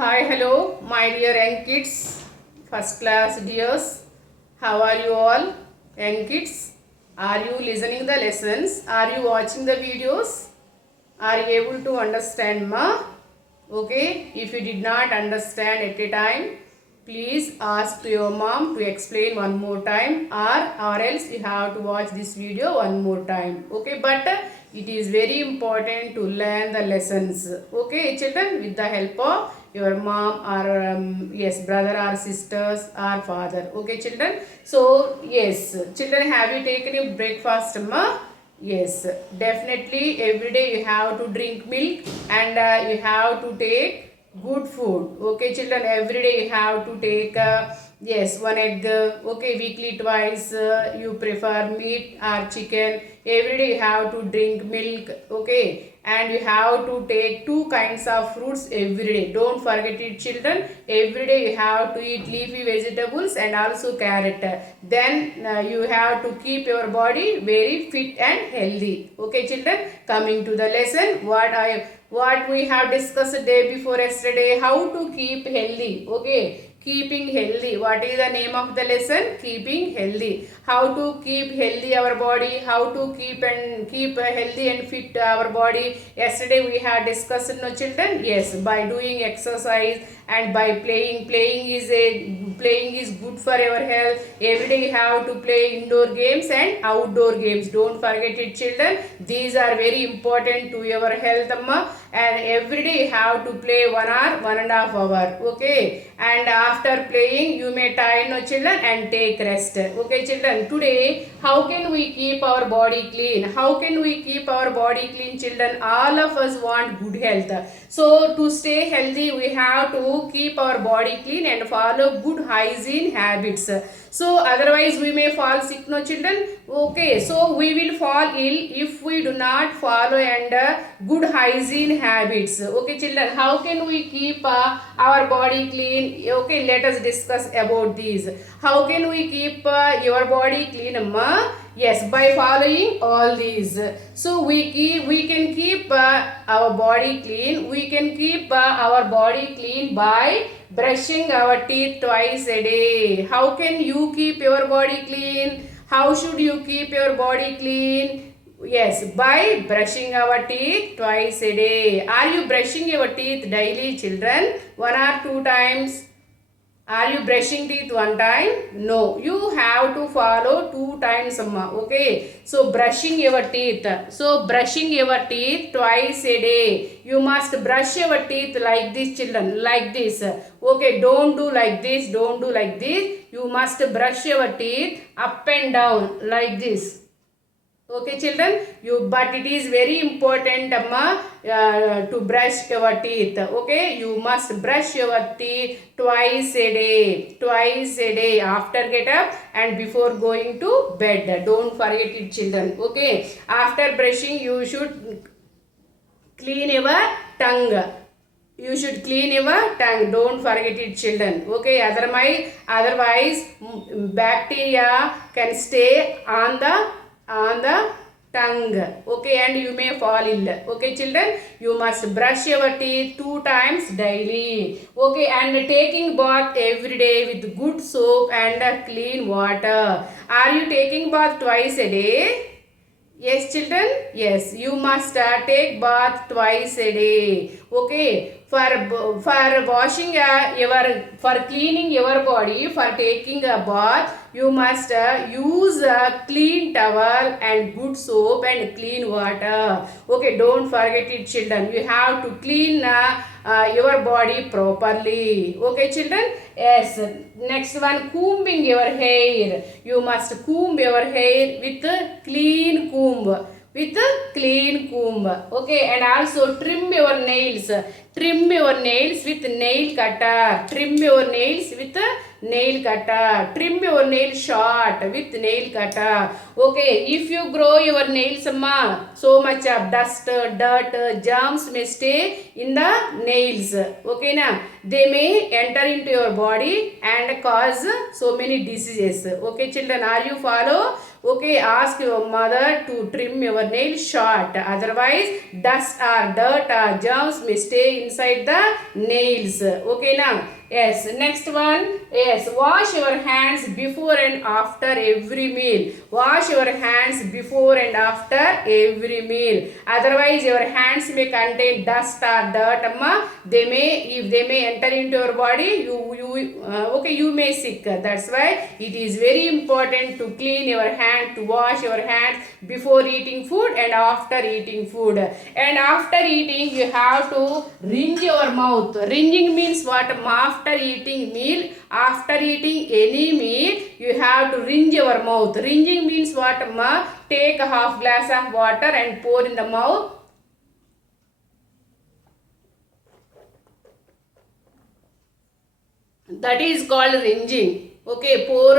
Hi, hello, my dear young kids, first class dears. How are you all, young kids? Are you listening the lessons? Are you watching the videos? Are you able to understand, ma? Okay, if you did not understand at a time, please ask to your mom to explain one more time, or else you have to watch this video one more time. Okay, but it is very important to learn the lessons. Okay, children, with the help of your mom or yes, brother or sisters or father. Okay, children. So yes, children, have you taken a breakfast, ma? Yes, definitely every day you have to drink milk and you have to take good food. Okay, children, every day you have to take yes, one egg. Okay, weekly twice you prefer meat or chicken. Every day you have to drink milk. Okay, and you have to take two kinds of fruits every day. Don't forget it, children. Every day you have to eat leafy vegetables and also carrot. Then you have to keep your body very fit and healthy. Okay, children, coming to the lesson, what we have discussed day before yesterday, how to keep healthy. Okay, keeping healthy. What is the name of the lesson? Keeping healthy. How to keep healthy our body, how to keep healthy and fit our body. Yesterday we had discussed, no children? Yes, by doing exercise and by playing is good for our health. Every day you have to play indoor games and outdoor games. Don't forget it, children. These are very important to your health, amma. And every day you have to play 1 hour, 1.5 hour. Okay, and after playing you may tie, no children, and take rest. Okay, children, today how can we keep our body clean? How can we keep our body clean, children? All of us want good health. So to stay healthy we have to keep our body clean and follow good hygiene habits. So otherwise we may fall sick, no children. Okay, so we will fall ill if we do not follow and good hygiene habits. Okay, children, how can we keep our body clean? Okay, let us discuss about these. How can we keep your body clean, amma? Yes, by following all these. So we can keep our body clean. We can keep our body clean by brushing our teeth twice a day. How can you keep your body clean? How should you keep your body clean? Yes, by brushing our teeth twice a day. Are you brushing your teeth daily, children? 1 or 2 times? Are you brushing teeth 1 time? No, you have to follow 2 times, amma. Okay, so brushing your teeth. So brushing your teeth twice a day. You must brush your teeth like this, children, like this. Okay, don't do like this, don't do like this. You must brush your teeth up and down like this. Okay, children, but it is very important, amma, to brush your teeth. Okay, you must brush your teeth twice a day, twice a day, after get up and before going to bed. Don't forget it, children. Okay, after brushing you should clean your tongue. You should clean your tongue. Don't forget it, children. Okay, otherwise bacteria can stay on the tongue. Okay, and you may fall ill. Okay, children, you must brush your teeth 2 times daily. Okay, and taking bath every day with good soap and clean water. Are you taking bath twice a day? Yes, children. Yes, you must take bath twice a day. Okay, for washing for cleaning your body, for taking a bath, you must use a clean towel and good soap and clean water. Okay, don't forget it, children. You have to clean your body properly. Okay, children. Yes. Next one, combing your hair. You must comb your hair with a clean comb. With a clean comb. Okay, and also trim your nails. Trim your nails with nail cutter. Trim your nails with a nail cutter. Trim your nail short with nail cutter. Okay, if you grow your nails, so much of dust, dirt, germs may stay in the nails. Okay, na? They may enter into your body and cause so many diseases. Okay, children, are you follow? Okay, ask your mother to trim your nail short. Otherwise, dust or dirt or germs may stay inside the nails. Okay, now. Yes, next one. Yes, wash your hands before and after every meal. Wash your hands before and after every meal. Otherwise, your hands may contain dust or dirt. They may, if they may enter into your body, you may sick. That's why it is very important to clean your hand, to wash your hands before eating food and after eating food. And after eating, you have to rinse your mouth. Rinsing means what? After eating meal, after eating any meal, you have to rinse your mouth. Rinsing means what? Take a half glass of water and pour in the mouth. That is called rinsing. Okay, pour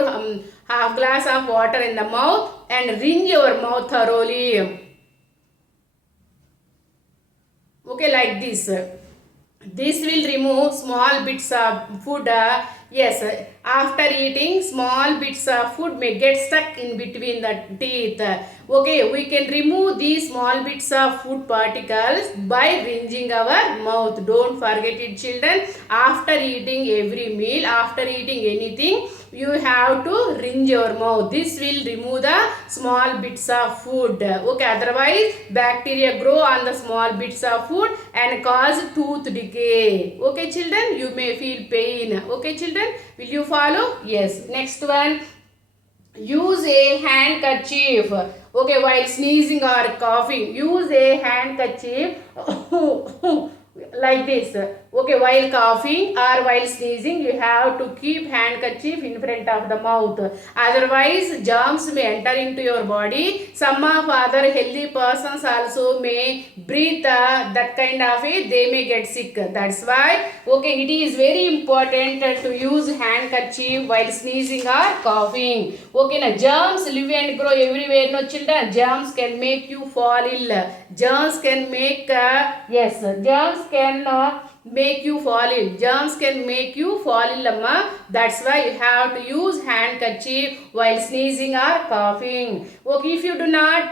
half glass of water in the mouth and rinse your mouth thoroughly. Okay, like this. This will remove small bits of food. Yes, after eating, small bits of food may get stuck in between the teeth. Okay, we can remove these small bits of food particles by rinsing our mouth. Don't forget it, children. After eating every meal, after eating anything, you have to rinse your mouth. This will remove the small bits of food. Okay, otherwise bacteria grow on the small bits of food and cause tooth decay. Okay, children, you may feel pain. Okay, children, will you follow? Yes. Next one. Use a handkerchief. Okay, while sneezing or coughing, use a handkerchief like this. Okay, while coughing or while sneezing, you have to keep handkerchief in front of the mouth. Otherwise, germs may enter into your body. Some of other healthy persons also may breathe that kind of it. They may get sick. That's why, okay, it is very important to use handkerchief while sneezing or coughing. Okay, now germs live and grow everywhere. No, children, germs can make you fall ill. Germs can make, germs can make you fall ill. Germs can make you fall ill, amma. That's why you have to use handkerchief while sneezing or coughing. Okay, if you do not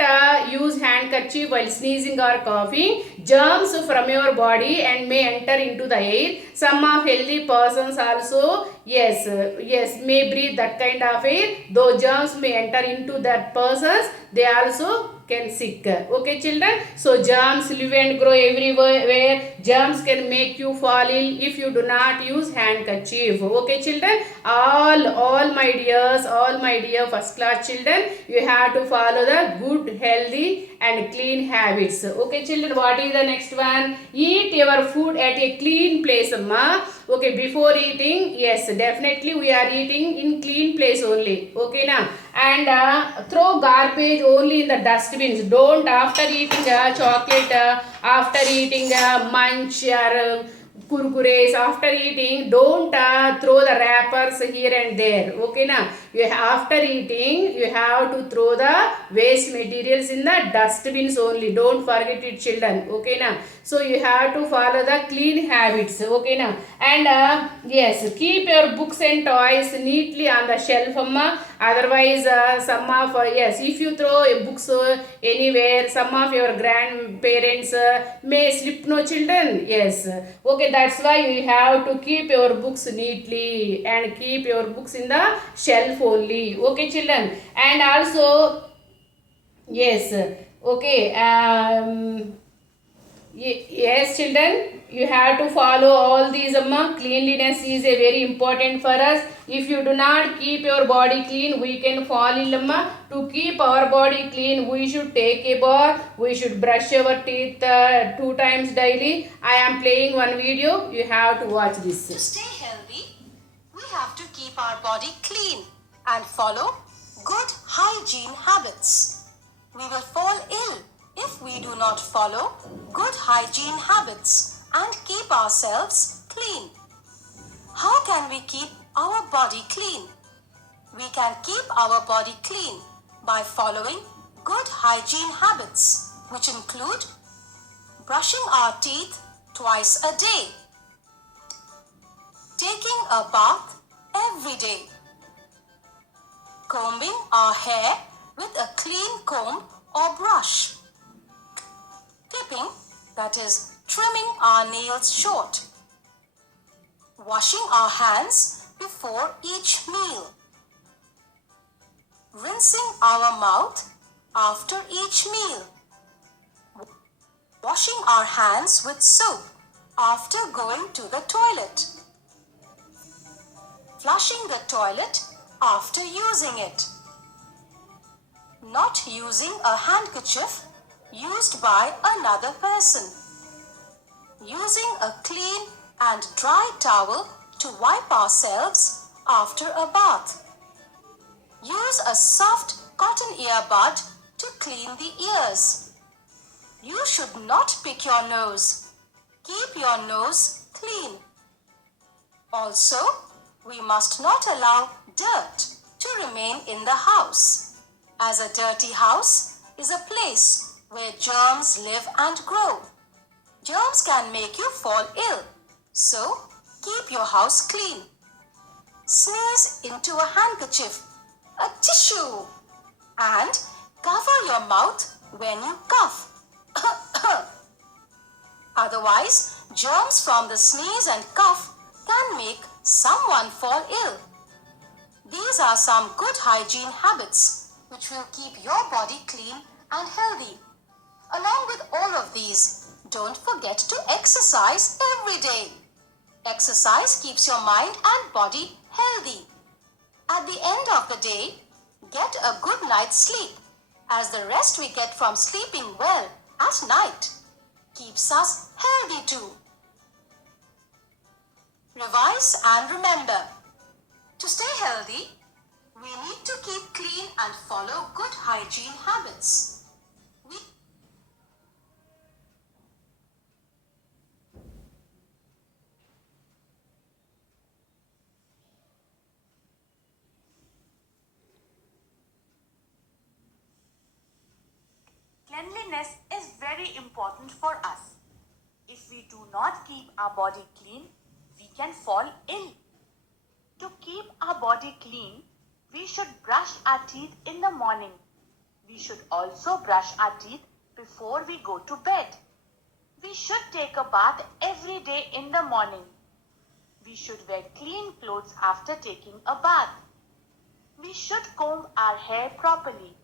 use handkerchief while sneezing or coughing, germs from your body and may enter into the air. Some of healthy persons also, may breathe that kind of air. Though germs may enter into that persons, they also can sick. Okay, children, so germs live and grow everywhere. Germs can make you fall ill if you do not use handkerchief. Okay, children, all my dear first class children, you have to follow the good, healthy and clean habits. Okay, children, what is the next one? Eat your food at a clean place, amma. Okay, before eating, yes, definitely we are eating in clean place only. Okay, now, and throw garbage only in the dustbins. Don't after eating chocolate, after eating munch or kurkures, after eating, don't throw the wrappers here and there. Okay, now, after eating, you have to throw the waste materials in the dustbins only. Don't forget it, children. Okay, now, so you have to follow the clean habits. Okay, now, and keep your books and toys neatly on the shelf, amma. Otherwise, some of if you throw books anywhere, some of your grandparents may slip, no, children. Yes. Okay, that's why you have to keep your books neatly and keep your books in the shelf only. Okay, children, and also, yes, okay, yes, children, you have to follow all these, amma. Cleanliness is a very important for us. If you do not keep your body clean, we can fall ill, amma. To keep our body clean, we should take a bath. We should brush our teeth 2 times daily. I am playing one video. You have to watch this. To stay healthy, we have to keep our body clean and follow good hygiene habits. We will fall ill if we do not follow good hygiene habits and keep ourselves clean. How can we keep our body clean. We can keep our body clean by following good hygiene habits, which include brushing our teeth twice a day, taking a bath every day, combing our hair with a clean comb or brush, clipping, that is, trimming our nails short, washing our hands before each meal, rinsing our mouth after each meal, washing our hands with soap after going to the toilet, flushing the toilet after using it, not using a handkerchief used by another person, using a clean and dry towel to wipe ourselves after a bath. Use a soft cotton earbud to clean the ears. You should not pick your nose. Keep your nose clean. Also, we must not allow dirt to remain in the house, as a dirty house is a place where germs live and grow. Germs can make you fall ill, so keep your house clean. Sneeze into a handkerchief, a tissue, and cover your mouth when you cough. Otherwise, germs from the sneeze and cough can make someone fall ill. These are some good hygiene habits which will keep your body clean and healthy. Along with all of these, don't forget to exercise every day. Exercise keeps your mind and body healthy. At the end of the day, get a good night's sleep, as the rest we get from sleeping well at night keeps us healthy too. Revise and remember, to stay healthy, we need to keep clean and follow good hygiene habits. Cleanliness is very important for us. If we do not keep our body clean, we can fall ill. To keep our body clean, we should brush our teeth in the morning. We should also brush our teeth before we go to bed. We should take a bath every day in the morning. We should wear clean clothes after taking a bath. We should comb our hair properly.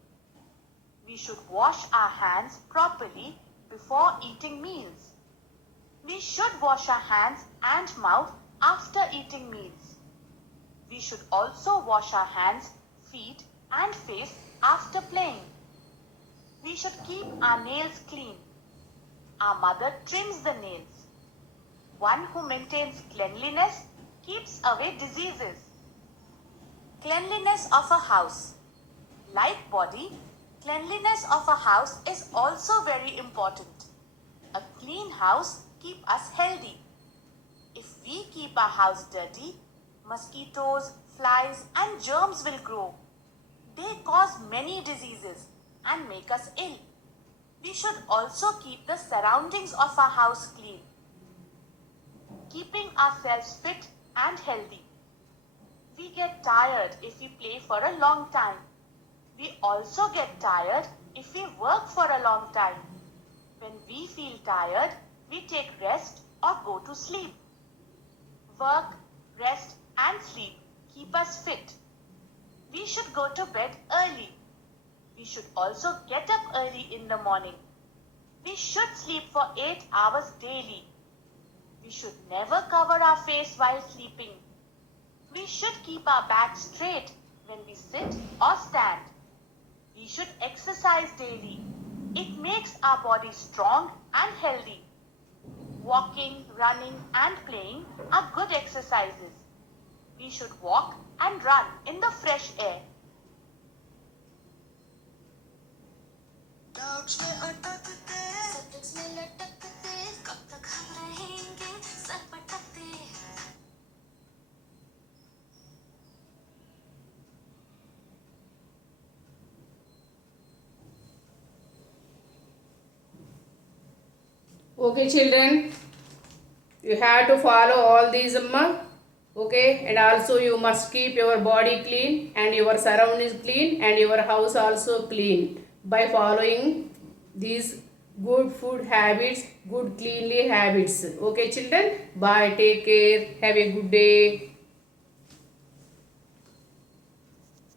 We should wash our hands properly before eating meals. We should wash our hands and mouth after eating meals. We should also wash our hands, feet and face after playing. We should keep our nails clean. Our mother trims the nails. One who maintains cleanliness keeps away diseases. Cleanliness of a house. Like body, cleanliness of a house is also very important. A clean house keeps us healthy. If we keep our house dirty, mosquitoes, flies and germs will grow. They cause many diseases and make us ill. We should also keep the surroundings of our house clean, keeping ourselves fit and healthy. We get tired if we play for a long time. We also get tired if we work for a long time. When we feel tired, we take rest or go to sleep. Work, rest and sleep keep us fit. We should go to bed early. We should also get up early in the morning. We should sleep for 8 hours daily. We should never cover our face while sleeping. We should keep our back straight when we sit or stand. We should exercise daily. It makes our body strong and healthy. Walking, running and playing are good exercises. We should walk and run in the fresh air. Doubts में अटकते subjects में लटकते कब तक हम रहेंगे sir पटकते Okay, children, you have to follow all these, amma. Okay, and also you must keep your body clean and your surroundings clean and your house also clean by following these good food habits, good cleanly habits. Okay, children, bye, take care, have a good day.